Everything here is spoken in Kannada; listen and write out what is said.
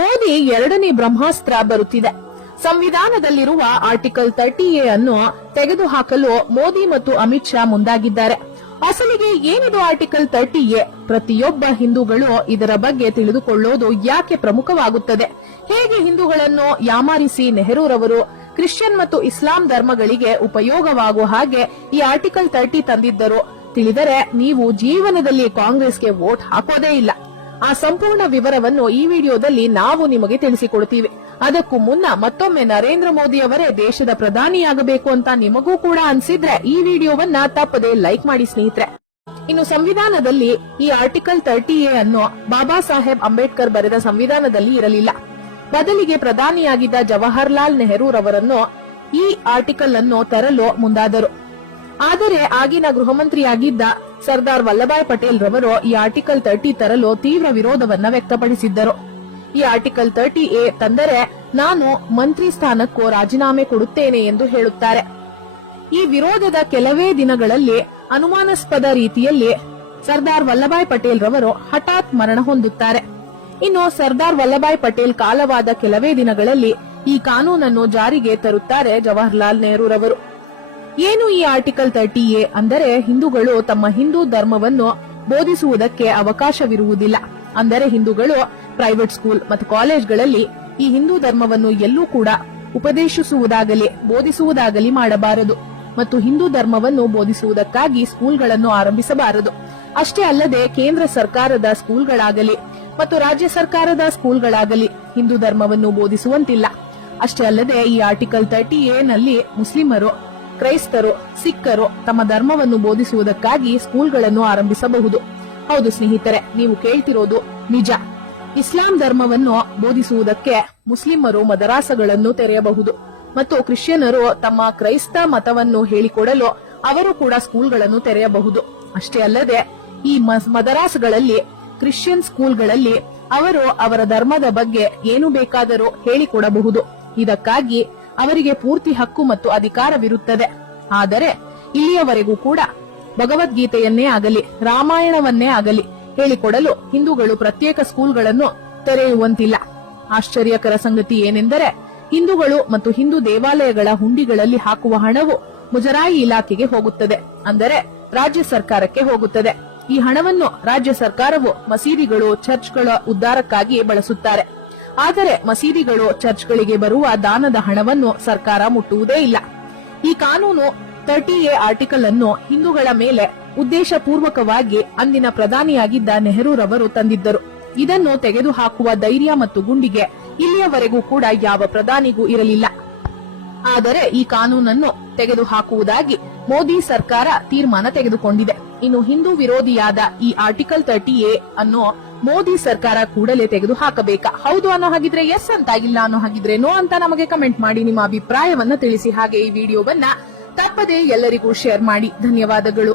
ಮೋದಿ ಎರಡನೇ ಬ್ರಹ್ಮಾಸ್ತ್ರ ಬರುತ್ತಿದೆ. ಸಂವಿಧಾನದಲ್ಲಿರುವ ಆರ್ಟಿಕಲ್ 30A ಅನ್ನು ತೆಗೆದುಹಾಕಲು ಮೋದಿ ಮತ್ತು ಅಮಿತ್ ಶಾ ಮುಂದಾಗಿದ್ದಾರೆ. ಅಸಲಿಗೆ ಏನಿದು ಆರ್ಟಿಕಲ್ 30A? ಪ್ರತಿಯೊಬ್ಬ ಹಿಂದೂಗಳು ಇದರ ಬಗ್ಗೆ ತಿಳಿದುಕೊಳ್ಳೋದು ಯಾಕೆ ಪ್ರಮುಖವಾಗುತ್ತದೆ? ಹೇಗೆ ಹಿಂದೂಗಳನ್ನು ಯಾಮಾರಿಸಿ ನೆಹರೂರವರು ಕ್ರಿಶ್ಚಿಯನ್ ಮತ್ತು ಇಸ್ಲಾಂ ಧರ್ಮಗಳಿಗೆ ಉಪಯೋಗವಾಗುವ ಹಾಗೆ ಈ ಆರ್ಟಿಕಲ್ 30 ತಂದಿದ್ದರು ತಿಳಿದರೆ ನೀವು ಜೀವನದಲ್ಲಿ ಕಾಂಗ್ರೆಸ್ಗೆ ವೋಟ್ ಹಾಕೋದೇ ಇಲ್ಲ. ಆ ಸಂಪೂರ್ಣ ವಿವರವನ್ನು ಈ ವಿಡಿಯೋದಲ್ಲಿ ನಾವು ನಿಮಗೆ ತಿಳಿಸಿಕೊಡ್ತೀವಿ. ಅದಕ್ಕೂ ಮುನ್ನ ಮತ್ತೊಮ್ಮೆ ನರೇಂದ್ರ ಮೋದಿ ಅವರೇ ದೇಶದ ಪ್ರಧಾನಿಯಾಗಬೇಕು ಅಂತ ನಿಮಗೂ ಕೂಡ ಅನ್ಸಿದ್ರೆ ಈ ವಿಡಿಯೋವನ್ನ ತಪ್ಪದೆ ಲೈಕ್ ಮಾಡಿ ಸ್ನೇಹಿತರೆ. ಇನ್ನು ಸಂವಿಧಾನದಲ್ಲಿ ಈ ಆರ್ಟಿಕಲ್ 30A ಅನ್ನು ಬಾಬಾ ಸಾಹೇಬ್ ಅಂಬೇಡ್ಕರ್ ಬರೆದ ಸಂವಿಧಾನದಲ್ಲಿ ಇರಲಿಲ್ಲ. ಬದಲಿಗೆ ಪ್ರಧಾನಿಯಾಗಿದ್ದ ಜವಾಹರ್ಲಾಲ್ ನೆಹರೂರವರನ್ನು ಈ ಆರ್ಟಿಕಲ್ ಅನ್ನು ತರಲು ಮುಂದಾದರು. ಆದರೆ ಆಗಿನ ಗೃಹ ಮಂತ್ರಿಯಾಗಿದ್ದ ಸರ್ದಾರ್ ವಲ್ಲಭಾಯ್ ಪಟೇಲ್ ರವರು ಈ ಆರ್ಟಿಕಲ್ 30 ತರಲು ತೀವ್ರ ವಿರೋಧವನ್ನ ವ್ಯಕ್ತಪಡಿಸಿದ್ದರು. ಈ ಆರ್ಟಿಕಲ್ 30A ತಂದರೆ ನಾನು ಮಂತ್ರಿ ಸ್ಥಾನಕ್ಕೂ ರಾಜೀನಾಮೆ ಕೊಡುತ್ತೇನೆ ಎಂದು ಹೇಳುತ್ತಾರೆ. ಈ ವಿರೋಧದ ಕೆಲವೇ ದಿನಗಳಲ್ಲಿ ಅನುಮಾನಾಸ್ಪದ ರೀತಿಯಲ್ಲಿ ಸರ್ದಾರ್ ವಲ್ಲಭಾಯ್ ಪಟೇಲ್ ರವರು ಹಠಾತ್ ಮರಣ ಹೊಂದುತ್ತಾರೆ. ಇನ್ನು ಸರ್ದಾರ್ ವಲ್ಲಭಾಯ್ ಪಟೇಲ್ ಕಾಲವಾದ ಕೆಲವೇ ದಿನಗಳಲ್ಲಿ ಈ ಕಾನೂನನ್ನು ಜಾರಿಗೆ ತರುತ್ತಾರೆ ಜವಾಹರ್ಲಾಲ್ ನೆಹರೂರವರು. ಏನು ಈ ಆರ್ಟಿಕಲ್ 30A ಅಂದರೆ ಹಿಂದೂಗಳು ತಮ್ಮ ಹಿಂದೂ ಧರ್ಮವನ್ನು ಬೋಧಿಸುವುದಕ್ಕೆ ಅವಕಾಶವಿರುವುದಿಲ್ಲ. ಅಂದರೆ ಹಿಂದೂಗಳು ಪ್ರೈವೇಟ್ ಸ್ಕೂಲ್ ಮತ್ತು ಕಾಲೇಜ್ಗಳಲ್ಲಿ ಈ ಹಿಂದೂ ಧರ್ಮವನ್ನು ಎಲ್ಲೂ ಕೂಡ ಉಪದೇಶಿಸುವುದಾಗಲಿ ಬೋಧಿಸುವುದಾಗಲಿ ಮಾಡಬಾರದು ಮತ್ತು ಹಿಂದೂ ಧರ್ಮವನ್ನು ಬೋಧಿಸುವುದಕ್ಕಾಗಿ ಸ್ಕೂಲ್ಗಳನ್ನು ಆರಂಭಿಸಬಾರದು. ಅಷ್ಟೇ ಅಲ್ಲದೆ ಕೇಂದ್ರ ಸರ್ಕಾರದ ಸ್ಕೂಲ್ಗಳಾಗಲಿ ಮತ್ತು ರಾಜ್ಯ ಸರ್ಕಾರದ ಸ್ಕೂಲ್ಗಳಾಗಲಿ ಹಿಂದೂ ಧರ್ಮವನ್ನು ಬೋಧಿಸುವಂತಿಲ್ಲ. ಅಷ್ಟೇ ಅಲ್ಲದೆ ಈ ಆರ್ಟಿಕಲ್ 30A ನಲ್ಲಿ ಮುಸ್ಲಿಮರು, ಕ್ರೈಸ್ತರು, ಸಿಖ್ಖರು ತಮ್ಮ ಧರ್ಮವನ್ನು ಬೋಧಿಸುವುದಕ್ಕಾಗಿ ಸ್ಕೂಲ್ಗಳನ್ನು ಆರಂಭಿಸಬಹುದು. ಹೌದು ಸ್ನೇಹಿತರೆ, ನೀವು ಕೇಳ್ತಿರೋದು ನಿಜ. ಇಸ್ಲಾಂ ಧರ್ಮವನ್ನು ಬೋಧಿಸುವುದಕ್ಕೆ ಮುಸ್ಲಿಮರು ಮದರಾಸಗಳನ್ನು ತೆರೆಯಬಹುದು ಮತ್ತು ಕ್ರಿಶ್ಚಿಯನರು ತಮ್ಮ ಕ್ರೈಸ್ತ ಮತವನ್ನು ಹೇಳಿಕೊಡಲು ಅವರು ಕೂಡ ಸ್ಕೂಲ್ಗಳನ್ನು ತೆರೆಯಬಹುದು. ಅಷ್ಟೇ ಅಲ್ಲದೆ ಈ ಮದರಾಸಗಳಲ್ಲಿ ಕ್ರಿಶ್ಚಿಯನ್ ಸ್ಕೂಲ್ಗಳಲ್ಲಿ ಅವರು ಅವರ ಧರ್ಮದ ಬಗ್ಗೆ ಏನು ಬೇಕಾದರೂ ಹೇಳಿಕೊಡಬಹುದು. ಇದಕ್ಕಾಗಿ ಅವರಿಗೆ ಪೂರ್ತಿ ಹಕ್ಕು ಮತ್ತು ಅಧಿಕಾರವಿರುತ್ತದೆ. ಆದರೆ ಇಲ್ಲಿಯವರೆಗೂ ಕೂಡ ಭಗವದ್ಗೀತೆಯನ್ನೇ ಆಗಲಿ ರಾಮಾಯಣವನ್ನೇ ಆಗಲಿ ಹೇಳಿಕೊಡಲು ಹಿಂದೂಗಳು ಪ್ರತ್ಯೇಕ ಸ್ಕೂಲ್ಗಳನ್ನು ತೆರೆಯುವಂತಿಲ್ಲ. ಆಶ್ಚರ್ಯಕರ ಸಂಗತಿ ಏನೆಂದರೆ ಹಿಂದೂಗಳು ಮತ್ತು ಹಿಂದೂ ದೇವಾಲಯಗಳ ಹುಂಡಿಗಳಲ್ಲಿ ಹಾಕುವ ಹಣವು ಮುಜರಾಯಿ ಇಲಾಖೆಗೆ ಹೋಗುತ್ತದೆ, ಅಂದರೆ ರಾಜ್ಯ ಸರ್ಕಾರಕ್ಕೆ ಹೋಗುತ್ತದೆ. ಈ ಹಣವನ್ನು ರಾಜ್ಯ ಸರ್ಕಾರವು ಮಸೀದಿಗಳು, ಚರ್ಚ್ಗಳ ಉದ್ಧಾರಕ್ಕಾಗಿ ಬಳಸುತ್ತಾರೆ. ಆದರೆ ಮಸೀದಿಗಳು, ಚರ್ಚ್ಗಳಿಗೆ ಬರುವ ದಾನದ ಹಣವನ್ನು ಸರ್ಕಾರ ಮುಟ್ಟುವುದೇ ಇಲ್ಲ. ಈ ಕಾನೂನು 30A ಆರ್ಟಿಕಲ್ ಅನ್ನು ಹಿಂದೂಗಳ ಮೇಲೆ ಉದ್ದೇಶಪೂರ್ವಕವಾಗಿ ಅಂದಿನ ಪ್ರಧಾನಿಯಾಗಿದ್ದ ನೆಹರೂರವರು ತಂದಿದ್ದರು. ಇದನ್ನು ತೆಗೆದುಹಾಕುವ ಧೈರ್ಯ ಮತ್ತು ಗುಂಡಿಗೆ ಇಲ್ಲಿಯವರೆಗೂ ಕೂಡ ಯಾವ ಪ್ರಧಾನಿಗೂ ಇರಲಿಲ್ಲ. ಆದರೆ ಈ ಕಾನೂನನ್ನು ತೆಗೆದುಹಾಕುವುದಾಗಿ ಮೋದಿ ಸರ್ಕಾರ ತೀರ್ಮಾನ ತೆಗೆದುಕೊಂಡಿದೆ. ಇನ್ನು ಹಿಂದೂ ವಿರೋಧಿಯಾದ ಈ ಆರ್ಟಿಕಲ್ 30A ಅನ್ನು ಮೋದಿ ಸರ್ಕಾರ ಕೂಡಲೇ ತೆಗೆದು ಹಾಕಬೇಕಾ? ಹೌದು ಅನ್ನೋ ಹಾಗಿದ್ರೆ ಎಸ್ ಅಂತ, ಇಲ್ಲ ಅನ್ನೋ ಹಾಗಿದ್ರೆ ನೋ ಅಂತ ನಮಗೆ ಕಮೆಂಟ್ ಮಾಡಿ ನಿಮ್ಮ ಅಭಿಪ್ರಾಯವನ್ನ ತಿಳಿಸಿ. ಹಾಗೆ ಈ ವಿಡಿಯೋವನ್ನ ತಪ್ಪದೆ ಎಲ್ಲರಿಗೂ ಶೇರ್ ಮಾಡಿ. ಧನ್ಯವಾದಗಳು.